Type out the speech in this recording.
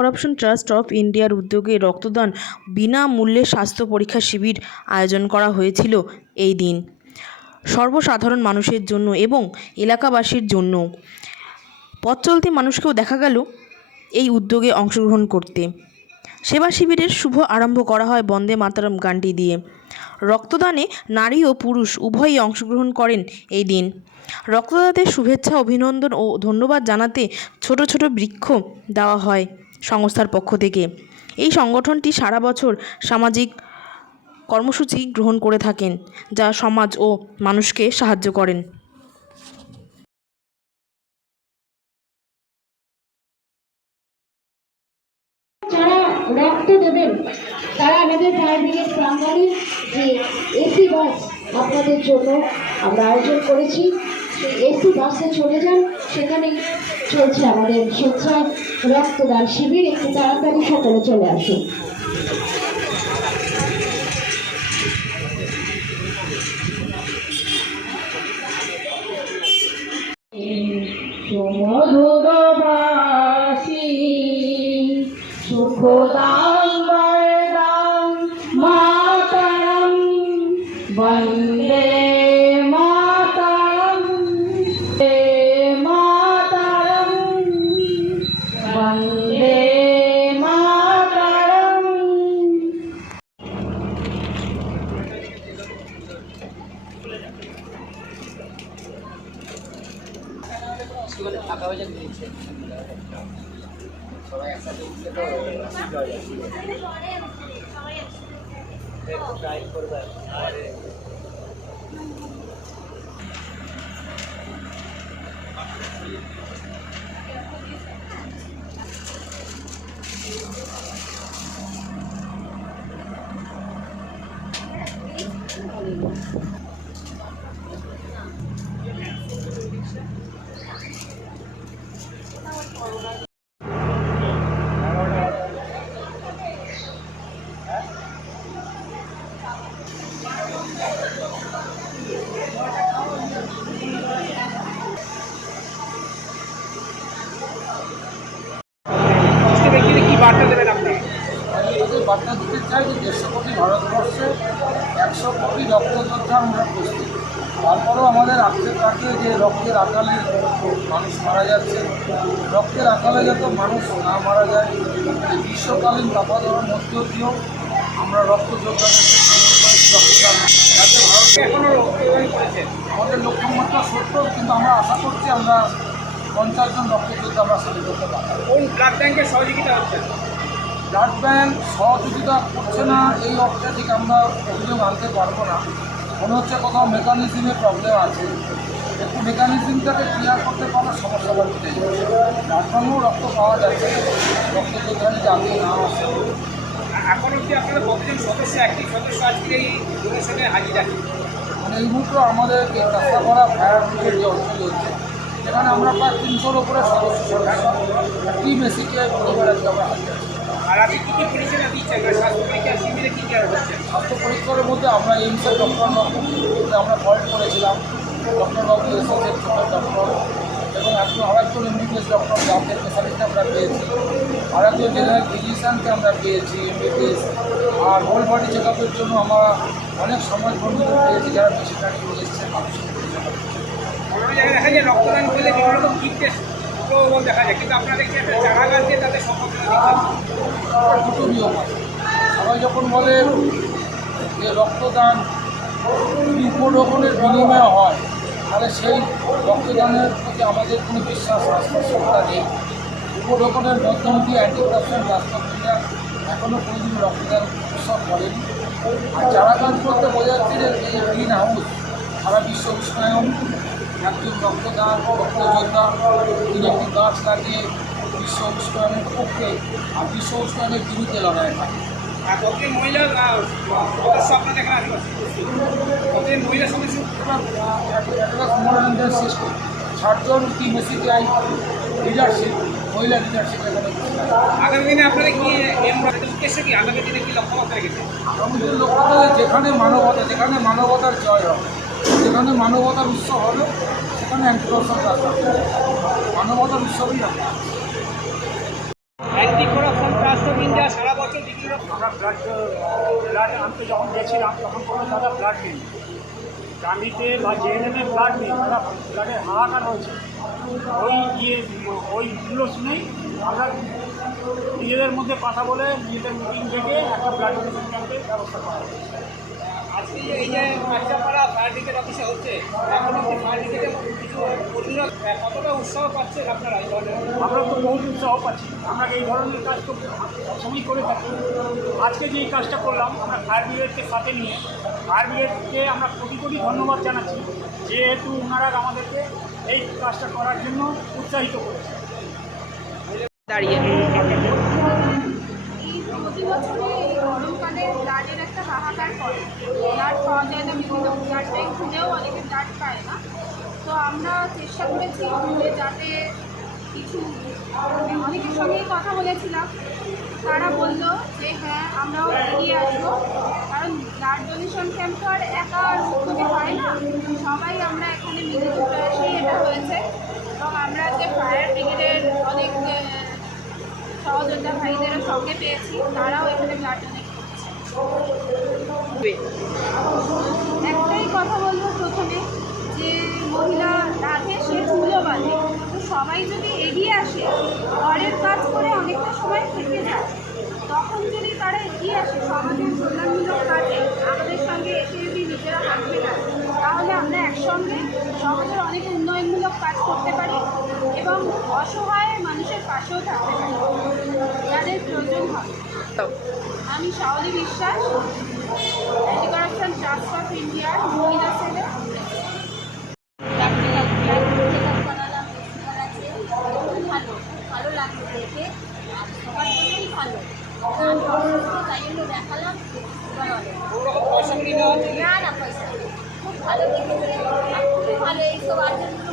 Corruption trust of ইন্ডিয়ার উদ্যোগে রক্তদান বিনামূল্যে স্বাস্থ্য পরীক্ষা শিবির আয়োজন করা হয়েছিল এই দিন সর্বসাধারণ মানুষের জন্য এবং এলাকাবাসীর জন্য। পথ চলতি মানুষকেও দেখা গেল এই উদ্যোগে অংশগ্রহণ করতে। সেবা শিবিরের শুভ আরম্ভ করা হয় বন্দে মাতরম গানটি দিয়ে। রক্তদানে নারী ও পুরুষ উভয়ই অংশগ্রহণ করেন এই দিন। রক্তদাতাদের শুভেচ্ছা, অভিনন্দন ও ধন্যবাদ জানাতে ছোট ছোট বৃক্ষ দেওয়া হয় সংস্থার পক্ষ থেকে। এই সংগঠনটি সারা বছর সামাজিক কর্মসূচি গ্রহণ করে থাকেন, যা সমাজ ও মানুষকে সাহায্য করেন। যারা রক্ত দেবেন তারা আমাদের ফায়ার ব্রিগেড প্রাঙ্গণে যে এসি বাস আপনাদের জন্য আমরা আয়োজন করেছি, সেই এসি বাসে চলে যান, সেখানেই চলছে আমাদের স্বেচ্ছায় রক্তদান শিবির। একটু তাড়াতাড়ি সকলে চলে আসুন। সুমধুরবাসী সুখদাং বরদাং মাতরম বন্দে মাতরম মাতরম বন্দে মাতরম। ফাঁকা হয়ে যাচ্ছে সবাই একসাথে উঠতে তো ট্রাই করবে। বার্তা দিতে চাই যে 150 কোটি ভারতবর্ষে 100 কোটি রক্তযোদ্ধা আমরা প্রস্তুত। তারপরেও আমাদের আক্ষেপ থাকে যে রক্তের আকালে মানুষ মারা যাচ্ছে। রক্তের আকালে যাতে মানুষ না মারা যায়, এই গ্রীষ্মকালীন তাপমাত্রার মধ্য দিয়েও আমরা রক্তযোদ্ধাদের রক্তদান যাতে ভারতে এখনও রক্তদান করেছে। আমাদের লক্ষ্যমাত্রা 70, কিন্তু আমরা আশা করছি আমরা 50 জন রক্তযোদ্ধা আমরা সাথে করতে পারব। কোন ব্লাড ব্যাংকের সহযোগিতা হচ্ছে? ব্লাড ব্যাংক সহযোগিতা করছে না, এই অর্থে ঠিক আমরা অভিযোগ আনতে পারবো না। মনে হচ্ছে কোথাও মেকানিজমের প্রবলেম আছে, একটু মেকানিজমটাকে ক্লিয়ার করতে পারলে সমস্যা বাড়তে ব্লাড ব্যাংকেও রক্ত পাওয়া যাচ্ছে, রক্তযোদ্ধারা যাতে না আসে। এখন অবধি আপনাদের কতজন সদস্য, একটি সদস্য আজকের এই ডোনেশনে হাজির আছে? মানে এই মুহূর্তে আমাদের রাস্তাপাড়া ফায়ার ব্রিগেড যে অঞ্চল হচ্ছে, সেখানে আমরা প্রায় 300-র উপরে সদস্য টিম এসিকে পরিবার আজকে আমরা হাজির আছি। আর আপনি কী কী পরিষেবা দিচ্ছেন? স্বাস্থ্য পরীক্ষা শিবিরে কী কী হচ্ছে? স্বাস্থ্য পরীক্ষার মধ্যে আমরা এইমসের ডক্টরবাবু আমরা কল করেছিলাম, ডক্টরবাবু এসেছেন, ছোটো ডক্টর, এবং আরেকজন এমবিবিএস ডক্টর যাদের স্পেশালিস্ট আমরা পেয়েছি, আরেকজন জেনারেল ফিজিশিয়ানকে আমরা পেয়েছি এমবিবিএস। আর হোল বডি চেক আপের জন্য আমরা অনেক সমাজকর্মীদের পেয়েছি যারা বেশিরভাগ নিয়ে এসেছেন। অন্য জায়গায় দেখা যায় রক্তদান করলে বিভিন্ন রকম কিটের প্রবল দেখা যায়, কিন্তু আপনারা দেখছেন চারা গাছ দিয়ে তাদের দুটো নিয়ম আছে। সবাই যখন বলে যে রক্তদান উপঢৌকনের বিনিময়ে হয়, তাহলে সেই রক্তদানের প্রতি আমাদের কোনো বিশ্বাস আস্থা নেই। উপঢৌকনের মধ্যম দিয়ে anti corruption trust of India এখনও কোনোদিন রক্তদান উৎসব করেনি। আর চারা গাছ বলতে বোঝা যাচ্ছে যে এই গ্রিন হাউস সারা বিশ্ব উষ্ণায়ন, একজন রক্তদান রক্তযোদ্ধা তিনি একটি গাছ লাগিয়ে বিশ্ব উষ্ণায়নের পক্ষে আর বিশ্ব উষ্ণায়নের বিরুদ্ধে লড়াই থাকে। আর কতদিন মহিলা সদস্য আপনাদের এখানে আদিবাসী, কতদিন মহিলা সদস্য? একটা সিস্টেম 60 জন টিম এসিটিআই লিডারশিপ, মহিলা লিডারশিপ এখানে। আগামী দিনে আপনাদের কি উদ্দেশ্য কি? আগামী দিনে কি লক্ষ্যমাত্রা রেখেছে? আগামী দিনের লক্ষ্যমাত্রা যেখানে মানবতা, যেখানে মানবতার জয় হবে, যেখানে মানবতার উৎসব হবে, সেখানে অ্যান্টি করাপশন মানবতার উৎসবই হবে। অ্যান্টি করাপশন রাষ্ট্রবিন যা সারা বছর বিভিন্ন আমরা ব্লাড আনতে যখন গেছিলাম তখন কোনো দাদা ব্লাড নেই, গান্ধীতে বা জেএনএমে ব্লাড নেই, তারা ব্লাডের হাহাকার হয়েছে। ওইগুলো শুনেই আমরা নিজেদের মধ্যে কথা বলে নিজেদের মিটিং ডেকে একটা ব্লাড ডোনেশন ক্যাম্পের ব্যবস্থা করা হয়েছে। আজকে এই যে বাচ্চাপাড়া ফায়ার ব্রিগেড অফিসে হচ্ছে, এখন অব্দি ফায়ার ব্রিগেডের কিছু কর্মীরা কতটা উৎসাহ পাচ্ছেন আপনারা এই ধরনের? আমরা তো বহুত উৎসাহ পাচ্ছি, আমরা এই ধরনের কাজ তো সবসময়ই করে থাকি। আজকে যে এই কাজটা করলাম আমরা ফায়ার ব্রিগেডকে সাথে নিয়ে ফায়ার ব্রিগেডকে আমরা কোটি কোটি ধন্যবাদ জানাচ্ছি, যেহেতু ওনারা আমাদেরকে এই কাজটা করার জন্য উৎসাহিত করেছে। দাঁড়িয়ে এই প্রতি বছরে এই গরমকালে ব্লাডের একটা হাহাকার করে, ব্লাড পাওয়া যায় না, বিভিন্ন ব্লাড ব্যাঙ্ক খুঁজেও অনেকে ব্লাড পায় না। তো আমরা চেষ্টা করেছি যে যাতে কিছু অনেকের সঙ্গেই কথা বলেছিলাম, তারা বলল যে হ্যাঁ আমরাও এগিয়ে আসবো, কারণ ব্লাড ডোনেশন ক্যাম্প তো আর একা উদ্যোগে হয় না, সবাই আমরা এখানে মিলিত প্রয়াসেই এটা হয়েছে। এবং আমরা যে ফায়ার ব্রিগেডের অনেক সহযোদ্ধা ভাইদেরও সঙ্গে পেয়েছি, তারাও এখানে ব্লাড ডোনেট করছে। একটাই কথা বলবো প্রথমে, যে মহিলা রাধে সে চুলো বাঁধে, তো সবাই যদি এগিয়ে আসে, ঘরের কাজ করে অনেকটা সময় থেকে যায়, তখন যদি তারা এগিয়ে আসে সমাজের কল্যাণমূলক কাজে আমাদের সঙ্গে এসে যদি নিজেরা হাত মেলায়, তাহলে আমরা একসঙ্গে সমাজের অনেক উন্নয়নমূলক কাজ করতে পারি এবং অসহায় মানুষের পাশেও থাকতে পারি যাদের প্রয়োজন হয়। আমি শাওলি বিশ্বাস, অ্যান্টি কারাপশন ট্রাস্ট অফ ইন্ডিয়ার মহিলা সেলে। ভালো লাগলো দেখে, আর সবার জন্যই ভালো, আমি অসুস্থ তাই জন্য দেখালাম। পয়সা নিয়ে নেওয়া হচ্ছে? না না, পয়সা খুব ভালো দেখেছে, আর খুবই ভালো এইসব আয়োজনগুলো